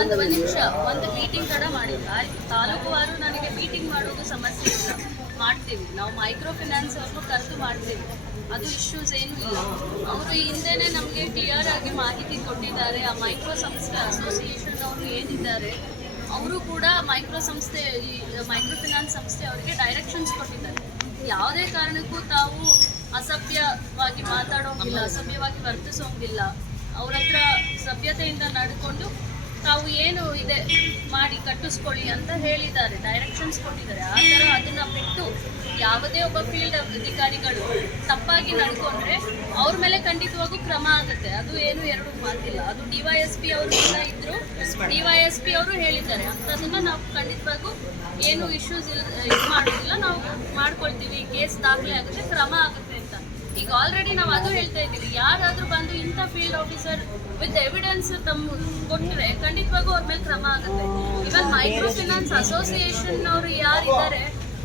ಒಂದು ನಿಮಿಷ ಒಂದು ಮೀಟಿಂಗ್ ಕೂಡ ಮಾಡಿಲ್ಲ. ತಾಲೂಕುವಾರು ನನಗೆ ಮೀಟಿಂಗ್ ಮಾಡೋದು ಸಮಸ್ಯೆ ಇಲ್ಲ, ಮಾಡ್ತೀವಿ ನಾವು. ಮೈಕ್ರೋ ಫಿನಾನ್ಸ್ ಅವ್ರನ್ನು ಕರೆದು ಮಾಡ್ತೀವಿ, ಅದು ಇಶ್ಯೂಸ್ ಏನೂ ಇಲ್ಲ. ಅವರು ಹಿಂದೆನೇ ನಮಗೆ ಕ್ಲಿಯರ್ ಆಗಿ ಮಾಹಿತಿ ಕೊಟ್ಟಿದ್ದಾರೆ. ಆ ಮೈಕ್ರೋ ಸಂಸ್ಥೆ ಅಸೋಸಿಯೇಷನ್ ಅವರು ಏನಿದ್ದಾರೆ ಅವರು ಕೂಡ ಮೈಕ್ರೋ ಫಿನಾನ್ಸ್ ಸಂಸ್ಥೆ ಅವರಿಗೆ ಡೈರೆಕ್ಷನ್ಸ್ ಕೊಟ್ಟಿದ್ದಾರೆ. ಯಾವುದೇ ಕಾರಣಕ್ಕೂ ತಾವು ಅಸಭ್ಯವಾಗಿ ಮಾತಾಡೋಂಗಿಲ್ಲ, ಅಸಭ್ಯವಾಗಿ ವರ್ತಿಸೋಂಗಿಲ್ಲ. ಅವ್ರ ಹತ್ರ ಸಭ್ಯತೆಯಿಂದ ನಡ್ಕೊಂಡು ತಾವು ಏನು ಇದೆ ಮಾಡಿ ಕಟ್ಟಿಸ್ಕೊಳ್ಳಿ ಅಂತ ಹೇಳಿದ್ದಾರೆ, ಡೈರೆಕ್ಷನ್ಸ್ ಕೊಟ್ಟಿದ್ದಾರೆ. ಆ ಥರ ಅದನ್ನು ಬಿಟ್ಟು ಯಾವುದೇ ಒಬ್ಬ ಫೀಲ್ಡ್ ಅಧಿಕಾರಿಗಳು ತಪ್ಪಾಗಿ ನಡ್ಕೊಂಡ್ರೆ ಅವ್ರ ಮೇಲೆ ಖಂಡಿತವಾಗೂ ಕ್ರಮ ಆಗುತ್ತೆ. ಅದು ಏನು ಎರಡು ಮಾತಿಲ್ಲ. ಅದು DYSP ಅವರು ಕೂಡ ಇದ್ರು, DYSP ಅವರು ಹೇಳಿದ್ದಾರೆ ಅಂಥದನ್ನು ನಾವು ಖಂಡಿತವಾಗೂ ಏನು ಇಶ್ಯೂಸ್ ಇದು ಮಾಡೋದಿಲ್ಲ, ನಾವು ಮಾಡ್ಕೊಳ್ತೀವಿ, ಕೇಸ್ ದಾಖಲೆ ಆಗುತ್ತೆ, ಕ್ರಮ ಆಗುತ್ತೆ ಅಂತ. ಈಗ ಆಲ್ರೆಡಿ ನಾವು ಅದು ಹೇಳ್ತಾ ಇದ್ದೀವಿ, ಯಾರಾದರೂ ಬಂದು ಇಂಥ ಫೀಲ್ಡ್ ಆಫೀಸರ್ ವಿತ್ ಎವಿಡೆನ್ಸ್ ಕೊಟ್ಟರೆ ಖಂಡಿತವಾಗೂ ಅವ್ರ ಮೇಲೆ ಕ್ರಮ ಆಗುತ್ತೆ. ಇವನ್ ಮೈಕ್ರೋ ಫಿನಾನ್ಸ್ ಅಸೋಸಿಯೇಷನ್ ಅವರು ಯಾರಿದ್ದಾರೆ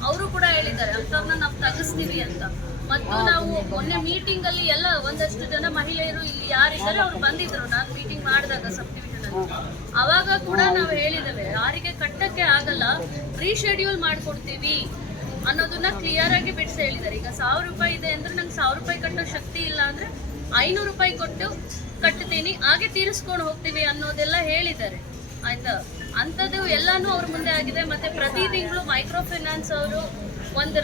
ಅವರು ಕೂಡ ಹೇಳಿದ್ದಾರೆ ಅಂಥವ್ರನ್ನ ನಾವು ತಗಿಸ್ತೀವಿ ಅಂತ. ಮತ್ತು ನಾವು ಮೊನ್ನೆ ಮೀಟಿಂಗಲ್ಲಿ ಎಲ್ಲ ಒಂದಷ್ಟು ಜನ ಮಹಿಳೆಯರು ಇಲ್ಲಿ ಯಾರಿದ್ದಾರೆ ಅವ್ರು ಬಂದಿದ್ರು, ನಾನು ಮೀಟಿಂಗ್ ಮಾಡಿದಾಗ ಸಬ್ ಡಿವಿಷನ್ ಅಲ್ಲಿ. ಅವಾಗ ಕೂಡ ನಾವು ಹೇಳಿದ್ದೇವೆ, ಯಾರಿಗೆ ಕಟ್ಟಕ್ಕೆ ಆಗಲ್ಲ ರೀಶೆಡ್ಯೂಲ್ ಮಾಡಿಕೊಡ್ತೀವಿ ಅನ್ನೋದನ್ನ ಕ್ಲಿಯರ್ ಆಗಿ ಬಿಡಿಸಿ ಹೇಳಿದ್ದಾರೆ. ಈಗ 1000 ರೂಪಾಯಿ ಇದೆ ಅಂದ್ರೆ ನಂಗೆ 1000 ರೂಪಾಯಿ ಕಟ್ಟೋ ಶಕ್ತಿ ಇಲ್ಲ ಅಂದ್ರೆ 500 ರೂಪಾಯಿ ಕೊಟ್ಟು ಕಟ್ತೀನಿ, ಹಾಗೆ ತೀರಿಸ್ಕೊಂಡು ಹೋಗ್ತೀವಿ ಅನ್ನೋದೆಲ್ಲ ಹೇಳಿದ್ದಾರೆ. ಆಯ್ತಾ, ಅಂಥದ್ದು ಎಲ್ಲಾನು ಅವ್ರ ಮುಂದೆ ಆಗಿದೆ. ಮತ್ತೆ ಪ್ರತಿ ತಿಂಗಳು ಮೈಕ್ರೋ ಫಿನಾನ್ಸ್ ಅವರು ಒಂದು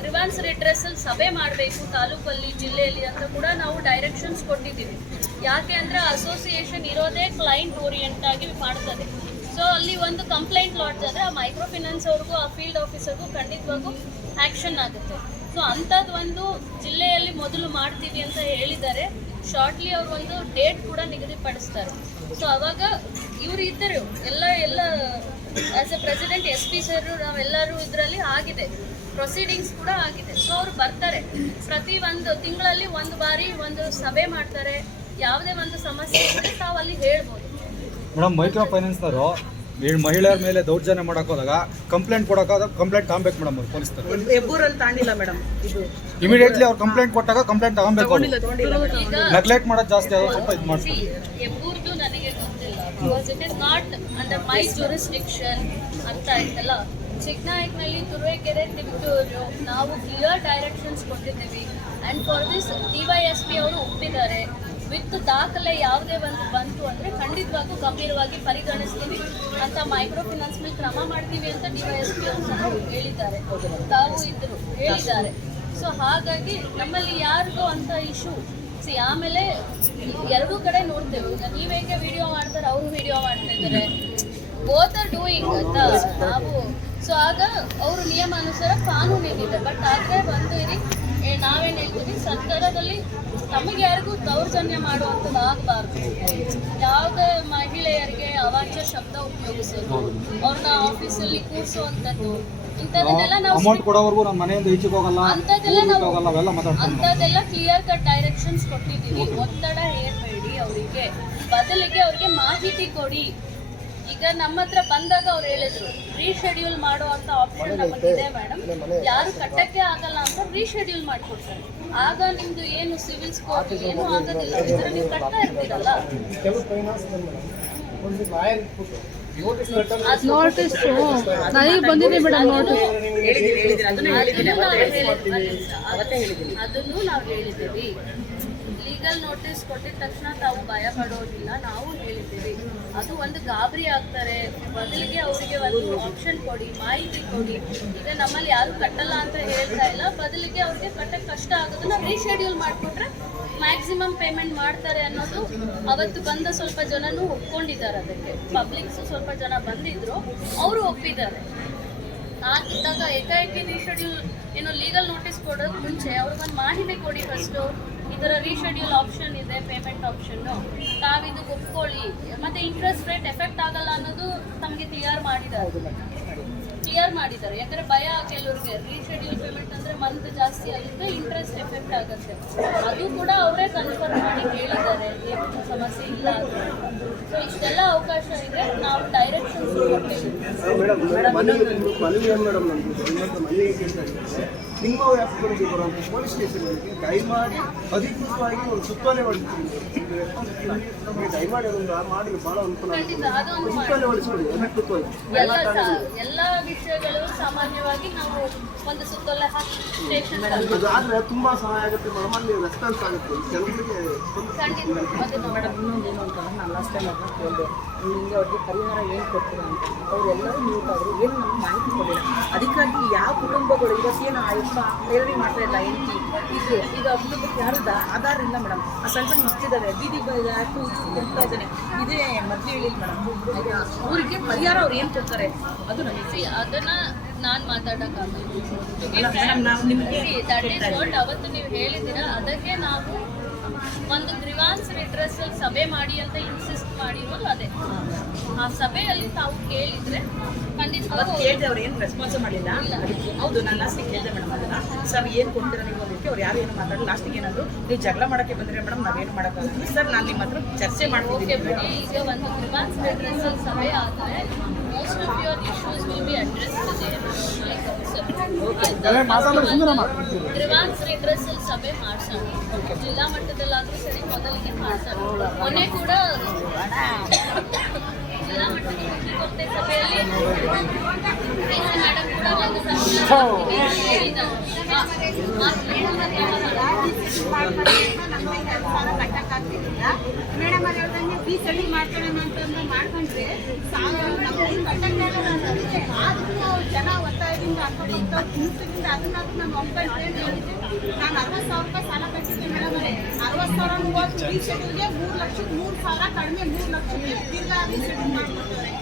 ಗ್ರಿವಾನ್ಸ್ ರಿಡ್ರೆಸಲ್ ಸಭೆ ಮಾಡಬೇಕು ತಾಲೂಕಲ್ಲಿ, ಜಿಲ್ಲೆಯಲ್ಲಿ ಅಂತ ಕೂಡ ನಾವು ಡೈರೆಕ್ಷನ್ಸ್ ಕೊಟ್ಟಿದ್ದೀವಿ. ಯಾಕೆ ಅಂದರೆ ಅಸೋಸಿಯೇಷನ್ ಇರೋದೇ ಕ್ಲೈಂಟ್ ಓರಿಯೆಂಟ್ ಆಗಿ ಮಾಡ್ತದೆ. ಸೊ ಅಲ್ಲಿ ಒಂದು ಕಂಪ್ಲೇಂಟ್ ಲಾಡ್ಜ್ ಆದರೆ ಆ ಮೈಕ್ರೋ ಫಿನಾನ್ಸ್ ಅವ್ರಿಗೂ ಆ ಫೀಲ್ಡ್ ಆಫೀಸರ್ಗೂ ಖಂಡಿತವಾಗೂ ಆ್ಯಕ್ಷನ್ ಆಗುತ್ತೆ. ಸೊ ಅಂಥದ್ದು ಒಂದು ಜಿಲ್ಲೆಯಲ್ಲಿ ಮೊದಲು ಮಾಡ್ತೀವಿ ಅಂತ ಹೇಳಿದ್ದಾರೆ. ಶಾರ್ಟ್ಲಿ ಅವರು ಒಂದು ಡೇಟ್ ಕೂಡ ನಿಗದಿಪಡಿಸ್ತಾರೆ. ಸೊ ಅವಾಗ ಇವರು ಇದ್ದರು ಎಲ್ಲ as A president SP sir ನಾವೆಲ್ಲರೂ ಇದರಲ್ಲಿ ಆಗಿದೆ, ಪ್ರೊಸೀಡಿಂಗ್ಸ್ ಕೂಡ ಆಗಿದೆ. ಸೊ ಅವ್ರು ಬರ್ತಾರೆ, ಪ್ರತಿ ಒಂದು ತಿಂಗಳಲ್ಲಿ ಒಂದು ಬಾರಿ ಒಂದು ಸಭೆ ಮಾಡ್ತಾರೆ. ಯಾವುದೇ ಒಂದು ಸಮಸ್ಯೆ ಇದ್ದರೆ ತಾವು ಅಲ್ಲಿ ಹೇಳ್ಬೋದು. ಮೇಡಮ್, ಮೈಕ್ರೋ ಫೈನಾನ್ಸ್ನವರು ಮಹಿಳೆಯರ ಮೇಲೆ ದೌರ್ಜನ್ಯ ಮಾಡಕ್ ಹೋದಾಗ ಕಂಪ್ಲೇಂಟ್ ಕೊಡೋಕೆ ಕಂಪ್ಲೇಂಟ್ ತಗೊಬೇಕು ಮೇಡಮ್. ಅವ್ರು ಪೊಲೀಸರು ಹೆಬ್ಬೂರಲ್ಲಿ ತಾಂಡಿಲ್ಲ ಮೇಡಮ್, ಇದು ಇಮಿಡಿಯೇಟ್ಲಿ ಅವ್ರು ಕಂಪ್ಲೇಂಟ್ ಕೊಟ್ಟಾಗ ಕಂಪ್ಲೇಂಟ್ ತಗೊಬೇಕು. ನೆಗ್ಲೆಕ್ಟ್ ಮಾಡೋದು ಜಾಸ್ತಿ, ಸ್ವಲ್ಪ ಇದು ಮಾಡ್ತಾರೆ. ಹೆಬ್ಬೂರ್ದು ನನಗೆ ಗೊತ್ತಿಲ್ಲ, because it is not under my jurisdiction ಅಂತ ಆಯ್ತಲ್ಲ. ಚಿಕ್ಕನಾಯಕನಲ್ಲಿ ತುರುವೇಕೆರೆ ತಿರುಚೂರು ನಾವು ಕ್ಲಿಯರ್ ಡೈರೆಕ್ಷನ್ಸ್ ಕೊಟ್ಟಿದ್ದೀವಿ. ಆ್ಯಂಡ್ ಫಾರ್ ದಿಸ್ DYSP ಅವರು ಒಪ್ಪಿದ್ದಾರೆ. ವಿತ್ ದಾಖಲೆ ಯಾವುದೇ ಒಂದು ಬಂತು ಅಂದರೆ ಖಂಡಿತವಾಗೂ ಗಂಭೀರವಾಗಿ ಪರಿಗಣಿಸ್ತೀವಿ ಅಂತ, ಮೈಕ್ರೋ ಫಿನಾನ್ಸ್ ಮೇಲೆ ಕ್ರಮ ಮಾಡ್ತೀವಿ ಅಂತ DYSP ಅವರು ಹೇಳಿದ್ದಾರೆ, ತಾವು ಇದ್ರು ಹೇಳಿದ್ದಾರೆ. ಸೊ ಹಾಗಾಗಿ ನಮ್ಮಲ್ಲಿ ಯಾರಿಗೂ ಅಂತ ಇಶ್ಯೂ ಆಮೇಲೆ ಎರಡೂ ಕಡೆ ನೋಡ್ತೇವೆ. ಈಗ ನೀವು ಹೇಗೆ ವಿಡಿಯೋ ಮಾಡ್ತಾರೆ, ಅವರು ವಿಡಿಯೋ ಮಾಡ್ತಾ ಇದ್ದಾರೆ, ಬೋತ್ ಆರ್ ಡೂಯಿಂಗ್ ಅಂತ ನಾವು. ಸೊ ಆಗ ಅವರು ನಿಯಮಾನುಸಾರ ಕಾನೂನು ಏನಿದೆ. ಬಟ್ ಆದರೆ ಒಂದು ಇರಿ, ನಾವೇನು ಹೇಳ್ತೀವಿ, ಸರ್ಕಾರದಲ್ಲಿ ನಮಗೆ ಯಾರಿಗೂ ದೌರ್ಜನ್ಯ ಮಾಡುವಂಥದ್ದು ಆಗಬಾರ್ದು. ಯಾವುದೇ ಮಹಿಳೆಯರಿಗೆ ಅವಾಚ್ಯ ಶಬ್ದ ಉಪಯೋಗಿಸೋದು, ಅವ್ರನ್ನ ಆಫೀಸಲ್ಲಿ ಕೂರಿಸುವಂಥದ್ದು, ಇಂಥದನ್ನೆಲ್ಲ ನಾವು ಅಂಥದ್ದೆಲ್ಲ ಕ್ಲಿಯರ್ ಕಟ್ ಡೈರೆಕ್ಷನ್ಸ್ ಕೊಟ್ಟಿದ್ದೀವಿ. ಒತ್ತಡ ಹೇರಬೇಡಿ ಅವರಿಗೆ, ಬದಲಿಗೆ ಅವ್ರಿಗೆ ಮಾಹಿತಿ ಕೊಡಿ. ಈಗ ನಮ್ಮ ಹತ್ರ ಬಂದಾಗ ಅವ್ರು ಹೇಳಿದ್ರು ರೀಶೆಡ್ಯೂಲ್ ಮಾಡುವಂಥ ಆಪ್ಷನ್ ನಮಗಿದೆ ಮೇಡಮ್, ಯಾರು ಕಟ್ಟಕ್ಕೆ ಆಗಲ್ಲ ಅಂತ ರೀಶೆಡ್ಯೂಲ್ ಮಾಡಿಕೊಡ್ತಾರೆ. ಆಗ ನಿಮ್ದು ಏನು ಸಿವಿಲ್ ಸ್ಕೋರ್ ಏನೂ ಆಗೋದಿಲ್ಲ, ಇದ್ರೆ ನೀವು ಕಟ್ತಾ ಇರ್ತೀರಲ್ಲ. ಅದನ್ನು ನಾವು ಹೇಳಿದ್ದೀವಿ. ಲೀಗಲ್ ನೋಟಿಸ್ ಕೊಟ್ಟಿದ ತಕ್ಷಣ ತಾವು ಭಯ ಪಡೋದಿಲ್ಲ, ನಾವು ಹೇಳಿದ್ದೀವಿ. ಅದು ಒಂದು ಗಾಬರಿ ಆಗ್ತಾರೆ, ಬದಲಿಗೆ ಅವರಿಗೆ ಒಂದು ಆಪ್ಷನ್ ಕೊಡಿ, ಮಾಹಿತಿ ಕೊಡಿ. ಈಗ ನಮ್ಮಲ್ಲಿ ಯಾರು ಕಟ್ಟಲ್ಲ ಅಂತ ಹೇಳ್ತಾ ಇಲ್ಲ, ಬದಲಿಗೆ ಅವ್ರಿಗೆ ಕಟ್ಟಕ್ಕೆ ಕಷ್ಟ ಆಗೋದನ್ನ ರೀಶೆಡ್ಯೂಲ್ ಮಾಡಿಕೊಟ್ರೆ ಮ್ಯಾಕ್ಸಿಮಮ್ ಪೇಮೆಂಟ್ ಮಾಡ್ತಾರೆ ಅನ್ನೋದು ಅವತ್ತು ಬಂದ ಸ್ವಲ್ಪ ಜನನೂ ಒಪ್ಕೊಂಡಿದ್ದಾರೆ. ಅದಕ್ಕೆ ಪಬ್ಲಿಕ್ಸು ಸ್ವಲ್ಪ ಜನ ಬಂದಿದ್ರು, ಅವರು ಒಪ್ಪಿದ್ದಾರೆ. ಆಗಿದ್ದಾಗ ಏಕಾಏಕಿ ರೀಶೆಡ್ಯೂಲ್ ಏನೋ ಲೀಗಲ್ ನೋಟಿಸ್ ಕೊಡೋದು ಮುಂಚೆ ಅವ್ರಿಗೊಂದು ಮಾಹಿತಿ ಕೊಡಿ ಫಸ್ಟು, ಈ ಥರ ರೀಶೆಡ್ಯೂಲ್ ಆಪ್ಷನ್ ಇದೆ, ಪೇಮೆಂಟ್ ಆಪ್ಷನ್ನು, ತಾವಿದು ಒಪ್ಕೊಳ್ಳಿ, ಮತ್ತು ಇಂಟ್ರೆಸ್ಟ್ ರೇಟ್ ಎಫೆಕ್ಟ್ ಆಗಲ್ಲ ಅನ್ನೋದು ತಮಗೆ ಕ್ಲಿಯರ್ ಮಾಡಿದ್ದಾರೆ. ಯಾಕಂದರೆ ಭಯ ಕೆಲವ್ರಿಗೆ ರೀಶೆಡ್ಯೂಲ್ ಪೇಮೆಂಟ್ ಅಂದರೆ ಮಂತ್ ಜಾಸ್ತಿ ಆಗುತ್ತೆ, ಇಂಟ್ರೆಸ್ಟ್ ಎಫೆಕ್ಟ್ ಆಗುತ್ತೆ. ಅದು ಕೂಡ ಅವರೇ ಕನ್ಫರ್ಮ್ ಮಾಡಿ ಹೇಳಿದ್ದಾರೆ, ಏನು ಸಮಸ್ಯೆ ಇಲ್ಲ. ಸೊ ಇಷ್ಟೆಲ್ಲ ಅವಕಾಶ ಇದೆ, ನಾವು ಡೈರೆಕ್ಷನ್ಸ್ ಕೊಟ್ಟಿದ್ದೀವಿ. ಮನವಿ ಏನು ಮೇಡಮ್ ನಮ್ದು ಇನ್ನೊಂದು ಮನವಿ ಕೇಳ್ತಾ ಇದ್ದಾರೆ, ನಿಮ್ಮ ವ್ಯಾಪ್ತಿಗಳಿಗೆ ಬರುವಂಥ ಪೊಲೀಸ್ ಸ್ಟೇಷನ್ಗಳಿಗೆ ದಯಮಾಡಿ ಅಧಿಕೃತವಾಗಿ ಒಂದು ಸುತ್ತೋಲೆ ಹೊಡಿಸ್ತೀವಿ. ನಮಗೆ ದಯಮಾಡಿ ಅದೊಂದು ಮಾಡಿ ಭಾಳ ಅನುಕೂಲ ಆಗುತ್ತೆ. ಖಂಡಿತ ಅದೊಂದು ಸುತ್ತೋಲೆ ಹೊಡಿಸ್ಕೊಳ್ಳಿ ಅಧಿಕೃತವಾಗಿ. ಎಲ್ಲ ವಿಷಯಗಳು ಸಾಮಾನ್ಯವಾಗಿ ನಾವು ಒಂದು ಸುತ್ತೋಲೆ ಹಾಕಿ ಸ್ಟೇಷನ್ ಅದಾದ್ರೆ ತುಂಬಾ ಸಹಾಯ ಆಗುತ್ತೆ ಮೇಡಮ್, ಅಲ್ಲಿ ರೆಸ್ಪಾನ್ಸ್ ಆಗುತ್ತೆ ಕೆಲವರಿಗೆ. ಖಂಡಿತ ಅದನ್ನು ಮೇಡಮ್ ಇನ್ನೊಂದು ಏನು ಅಂತ ನಾನು ಲಾಸ್ಟ್ ಟೈಮ್ ಅದನ್ನ ಕೇಳಿದೆ, ನಿಮಗೆ ಅವ್ರಿಗೆ ಪರಿಹಾರ ಏನು ಕೊಡ್ತೀರಾ ಅಂತ. ಅವರೆಲ್ಲರೂ ನೀವು ಆದರೂ ಏನು ನಮ್ಗೆ ಮಾಹಿತಿ ಕೊಡಲಿಲ್ಲ. ಅದಕ್ಕಾಗಿ ಯಾವ ಕುಟುಂಬಗಳು ಇವತ್ತೇನು ಆ ಯಪ್ಪ ಟೈಲರಿಂಗ್ ಮಾಡ್ತಾ ಇಲ್ಲ ಹೆಂಡತಿ ಇದು ಈಗ ಕುಟುಂಬಕ್ಕೆ ಯಾರು ಆಧಾರ ಇಲ್ಲ ಮೇಡಮ್. ಆ ಸಣ್ಣ ಸಣ್ಣ ಮಕ್ಕಳಿದ್ದಾರೆ, ಬೀದಿ ಹಾಕು ಕೊಡ್ತಾ ಇದ್ದಾನೆ. ಇದೇ ಮದುವೆ ಹೇಳಿಲ್ಲ ಮೇಡಮ್. ಅವರಿಗೆ ಪರಿಹಾರ ಅವ್ರು ಏನು ಕೊಡ್ತಾರೆ ಅದು ನಮಗೆ ಅದನ್ನ ನಾನು ಮಾತಾಡೋಕ್ಕಾಗಲ್ಲ. ಮೇಡಮ್ ನಾವು ನಿಮಗೆ ದಟ್ ಈಸ್ ವಾಟ್ ಅವತ್ತು ನೀವು ಹೇಳಿದ್ದೀರಾ. ಅದಕ್ಕೆ ನಾವು ಒಂದು ಗ್ರಿವಾನ್ಸ್ ರಿಡ್ರೆಸಲ್ ಸಭೆ ಮಾಡಿ ಅಂತ ಇನ್ಸಿಸ್ಟ್ ಮಾಡಿರೋದು ಅದೇ. ಆ ಸಭೆಯಲ್ಲಿ ತಾವು ಕೇಳಿದ್ರೆ ಖಂಡಿತವಾಗೂ ಅವತ್ತು ಕೇಳಿದೆ, ಅವ್ರು ಏನು ರೆಸ್ಪಾನ್ಸ್ ಮಾಡಲಿಲ್ಲ. ಅದಕ್ಕೆ ಹೌದು ನಾನು ಲಾಸ್ಟಿಗೆ ಕೇಳಿದೆ ಮೇಡಮ್ ಅದನ್ನ, ಸರ್ ಏನು ಕೊಡ್ತೀರಾ ನೀವು ಅದಕ್ಕೆ. ಅವ್ರು ಯಾರು ಏನು ಮಾತಾಡಲಿ. ಲಾಸ್ಟಿಗೆ ಏನಾದ್ರು ನೀವು ಜಗಳ ಮಾಡೋಕ್ಕೆ ಬಂದರೆ ಮೇಡಮ್ ನಾವೇನು ಮಾಡೋಕ್ಕಾಗಲ್ಲ ಸರ್, ನಾನು ನಿಮ್ಮ ಹತ್ರ ಚರ್ಚೆ ಓಕೆ ಮಾಡ್ತಿದ್ದೀನಿ. ಬಿಡಿ. ಈಗ ಒಂದು ಗ್ರಿವಾನ್ಸ್ ರಿಡ್ರೆಸಲ್ ಸಭೆ ಆದರೆ most of your issues will be addressed there. Grievance redressal ಸಭೆ ಮಾಡ್ಸೋಣ, ಜಿಲ್ಲಾ ಮಟ್ಟದಲ್ಲಾದರೂ ಸರಿ ಮೊದಲಿಗೆ ಮಾಡ್ಸೋಣ. ಮೊನ್ನೆ ಕೂಡ ಜಿಲ್ಲಾ ಮಟ್ಟದ ಸುದ್ದಿಗೋಷ್ಠಿ ಸಭೆಯಲ್ಲಿ ಮೇಡಮ್ ಕೂಡ ಒಂದು ಪ್ರಶ್ನೆ ಹೇಳಿದ್ದಾರೆ. ಮೇಡಮ್ ಅವ್ರು ಹೇಳ್ದಂಗೆ ಫೀಸ್ ಅಲ್ಲಿ ಮಾಡ್ಕೊಳ್ಳೋಣ ಅಂತಂದ್ರೆ ಮಾಡ್ಕೊಂಡ್ರೆ ಸಾಲ ಆದ್ರೂ ಜನ ಒತ್ತಾಯದಿಂದ ಹಾಕೊಂಡು ಹಿಂಸದಿಂದ ಅದನ್ನಾದ್ರೂ ನಾನು ಒಪ್ಕೊಂಡ್ರೆ ಅಂತ ಹೇಳಿದ್ದೆ. ನಾನು 60,000 ರೂಪಾಯಿ ಸಾಲ ಕಟ್ಟಿದ್ದೆ ಮೇಡಮ್ ಅವರೇ. 60,000 ಹೋಗಿ ರೀಶೆಡ್ಯೂಲ್ಗೆ 3,00,000 3,000 ಕಡಿಮೆ 3,00,000 ತಿರ್ಗಾ ರೀಶೆಡ್ಯೂಲ್ ಮಾಡ್ಕೊಡ್ತಾರೆ.